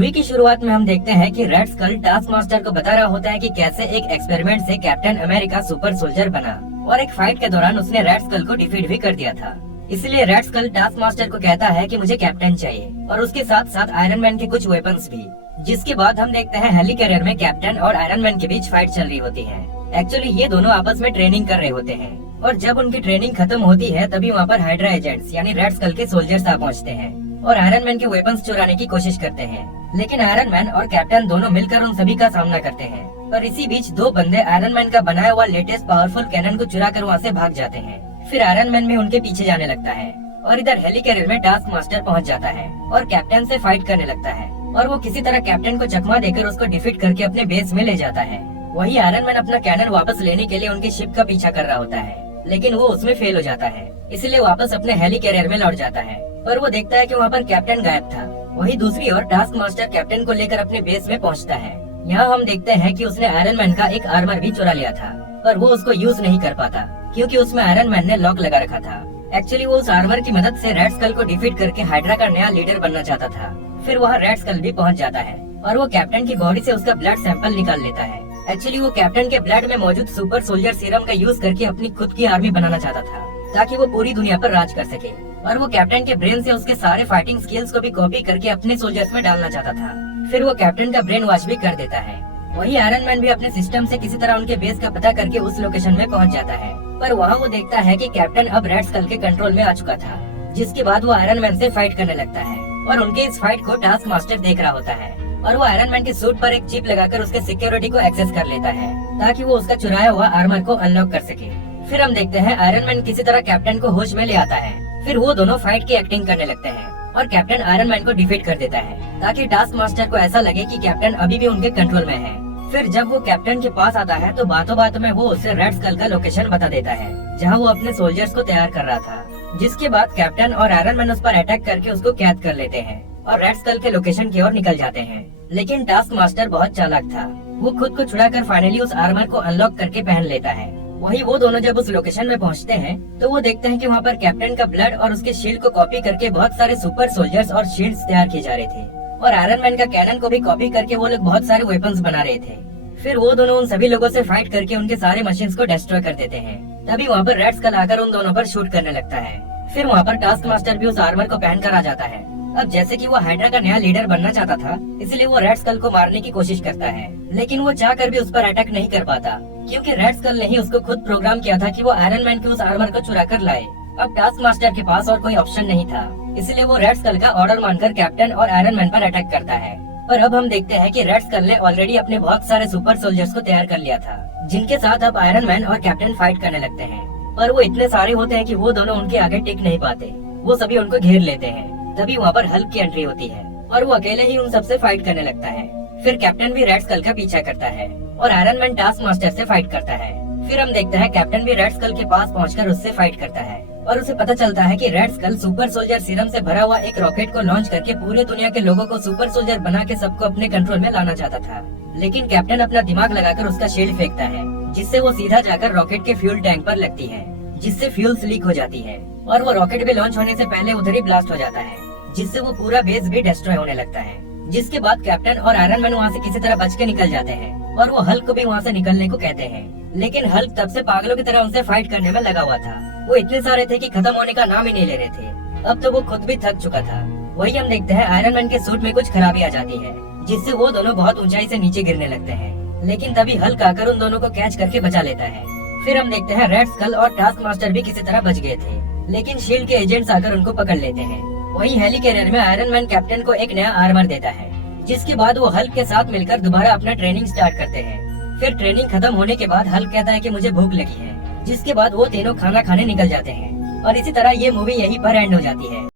Movie की शुरुआत में हम देखते हैं कि रेड स्कल टास्क मास्टर को बता रहा होता है कि कैसे एक एक्सपेरिमेंट से कैप्टन अमेरिका सुपर सोल्जर बना और एक फाइट के दौरान उसने रेड स्कल को डिफीट भी कर दिया था। इसलिए रेड स्कल टास्क मास्टर को कहता है कि मुझे कैप्टन चाहिए और उसके साथ साथ आयरन मैन के कुछ वेपन्स भी। जिसके बाद हम देखते हैं हेली कैरियर में कैप्टन और आयरन मैन के बीच फाइट चल रही होती है। एक्चुअली ये दोनों आपस में ट्रेनिंग कर रहे होते हैं और जब उनकी ट्रेनिंग खत्म होती है तभी वहाँ पर हाइड्रा एजेंट्स यानी रेड स्कल के सोल्जर्स आ पहुँचते हैं और आयरन मैन के वेपन्स चुराने की कोशिश करते हैं। लेकिन आयरन मैन और कैप्टन दोनों मिलकर उन सभी का सामना करते हैं। पर इसी बीच दो बंदे आयरन मैन का बनाया हुआ लेटेस्ट पावरफुल कैनन को चुरा कर वहाँ से भाग जाते हैं। फिर आयरन मैन भी उनके पीछे जाने लगता है और इधर हेली कैरियर में टास्क मास्टर पहुँच जाता है और कैप्टन से फाइट करने लगता है और वो किसी तरह कैप्टन को चकमा देकर उसको डिफीट करके अपने बेस में ले जाता है। वही आयरन मैन अपना कैनन वापस लेने के लिए उनकी शिप का पीछा कर रहा होता है, लेकिन वो उसमें फेल हो जाता है, इसलिए वापस अपने हेली कैरियर में लौट जाता है। पर वो देखता है कि वहाँ पर कैप्टन गायब था। वही दूसरी ओर टास्क मास्टर कैप्टन को लेकर अपने बेस में पहुँचता है। यहाँ हम देखते हैं कि उसने आयरन मैन का एक आर्मर भी चुरा लिया था, पर वो उसको यूज नहीं कर पाता क्योंकि उसमें आयरन मैन ने लॉक लगा रखा था। एक्चुअली वो उस आर्मर की मदद से रेड स्कल को डिफीट करके हाइड्रा का नया लीडर बनना चाहता था। फिर वहाँ रेड स्कल भी पहुँच जाता है और वो कैप्टन की बॉडी से उसका ब्लड सैंपल निकाल लेता है। एक्चुअली वो कैप्टन के ब्लड में मौजूद सुपर सोल्जर सीरम का यूज करके अपनी खुद की आर्मी बनाना चाहता था ताकि वो पूरी दुनिया पर राज कर सके। और वो कैप्टन के ब्रेन से उसके सारे फाइटिंग स्किल्स को भी कॉपी करके अपने सोल्जर्स में डालना चाहता था। फिर वो कैप्टन का ब्रेन वॉश भी कर देता है। वही आयरन मैन भी अपने सिस्टम से किसी तरह उनके बेस का पता करके उस लोकेशन में पहुंच जाता है। पर वहाँ वो देखता है कि कैप्टन अब रेड स्कल के कंट्रोल में आ चुका था। जिसके बाद वो आयरन मैन से फाइट करने लगता है और उनके इस फाइट को टास्क मास्टर देख रहा होता है और वो आयरन मैन के सूट पर एक चिप लगाकर उसके सिक्योरिटी को एक्सेस कर लेता है ताकि वो उसका चुराया हुआ आर्मर को अनलॉक कर सके। फिर हम देखते हैं आयरन मैन किसी तरह कैप्टन को होश में ले आता है। फिर वो दोनों फाइट की एक्टिंग करने लगते हैं और कैप्टन आयरन मैन को डिफीट कर देता है ताकि टास्क मास्टर को ऐसा लगे कि कैप्टन अभी भी उनके कंट्रोल में है। फिर जब वो कैप्टन के पास आता है तो बातों बातों में वो उसे रेड स्कल का लोकेशन बता देता है जहाँ वो अपने सोल्जर्स को तैयार कर रहा था। जिसके बाद कैप्टन और आयरन मैन उस पर अटैक करके उसको कैद कर लेते हैं और रेड स्कल के लोकेशन की ओर निकल जाते हैं। लेकिन टास्क मास्टर बहुत चालाक था। वो खुद को छुड़ाकर फाइनली उस आर्मर को अनलॉक करके पहन लेता है। वही वो दोनों जब उस लोकेशन में पहुंचते हैं तो वो देखते हैं कि वहाँ पर कैप्टन का ब्लड और उसके शील्ड को कॉपी करके बहुत सारे सुपर सोल्जर्स और शील्ड्स तैयार किए जा रहे थे और आयरन मैन का कैनन को भी कॉपी करके वो लोग बहुत सारे वेपन्स बना रहे थे। फिर वो दोनों उन सभी लोगों से फाइट करके उनके सारे मशीन्स को डिस्ट्रॉय कर देते हैं। तभी वहाँ पर रेड स्कल आकर उन दोनों पर शूट करने लगता है। फिर वहाँ पर टास्क मास्टर भी उस आर्मर को पहन कर आ जाता है। अब जैसे कि वो हाइड्रा का नया लीडर बनना चाहता था, इसलिए वो रेड स्कल को मारने की कोशिश करता है, लेकिन वो चाहकर भी उस पर अटैक नहीं कर पाता क्योंकि रेड स्कल ने ही उसको खुद प्रोग्राम किया था कि वो आयरन मैन के उस आर्मर को चुरा कर लाए। अब टास्क मास्टर के पास और कोई ऑप्शन नहीं था, इसलिए वो रेड स्कल का ऑर्डर मानकर कैप्टन और आयरन मैन पर अटैक करता है। पर अब हम देखते हैं कि रेड स्कल ने ऑलरेडी अपने बहुत सारे सुपर सोल्जर्स को तैयार कर लिया था, जिनके साथ अब आयरन मैन और कैप्टन फाइट करने लगते हैं। पर वो इतने सारे होते हैं कि वो दोनों उनके आगे टिक नहीं पाते। वो सभी उनको घेर लेते हैं। तभी वहाँ पर हल्क की एंट्री होती है और वो अकेले ही उन सबसे फाइट करने लगता है। फिर कैप्टन भी रेड स्कल का पीछा करता है और आयरन मैन टास्क मास्टर से फाइट करता है। फिर हम देखते हैं कैप्टन भी रेड स्कल के पास पहुंचकर उससे फाइट करता है और उसे पता चलता है कि red skull super soldier serum से भरा हुआ एक रॉकेट को लॉन्च करके पूरे दुनिया के लोगों को सुपर सोल्जर बना के सबको अपने कंट्रोल में लाना चाहता था। लेकिन कैप्टन अपना दिमाग लगाकर उसका शील्ड फेंकता है, जिससे वो सीधा जाकर रॉकेट के फ्यूल टैंक पर लगती है, जिससे फ्यूल्स लीक हो जाती है और वो रॉकेट भी लॉन्च होने से पहले उधर ही ब्लास्ट हो जाता है, जिससे वो पूरा बेस भी डिस्ट्रॉय होने लगता है। जिसके बाद कैप्टन और आयरन मैन वहाँ से किसी तरह बच के निकल जाते हैं और वो हल्क को भी वहाँ से निकलने को कहते हैं। लेकिन हल्क तब से पागलों की तरह उनसे फाइट करने में लगा हुआ था। वो इतने सारे थे कि खत्म होने का नाम ही नहीं ले रहे थे। अब तो वो खुद भी थक चुका था। वही हम देखते हैं आयरन मैन के सूट में कुछ खराबी आ जाती है, जिससे वो दोनों बहुत ऊंचाई से नीचे गिरने लगते हैं। लेकिन तभी हल्क आकर उन दोनों को कैच करके बचा लेता है। फिर हम देखते हैं रेड स्कल और टास्क मास्टर भी किसी तरह बच गए थे, लेकिन शील्ड के एजेंट्स आकर उनको पकड़ लेते हैं। वही हेली कैरियर में आयरन मैन कैप्टन को एक नया आर्मर देता है, जिसके बाद वो हल्क के साथ मिलकर दोबारा अपना ट्रेनिंग स्टार्ट करते हैं। फिर ट्रेनिंग खत्म होने के बाद हल्क कहता है कि मुझे भूख लगी है, जिसके बाद वो तीनों खाना खाने निकल जाते हैं और इसी तरह ये मूवी यहीं पर एंड हो जाती है।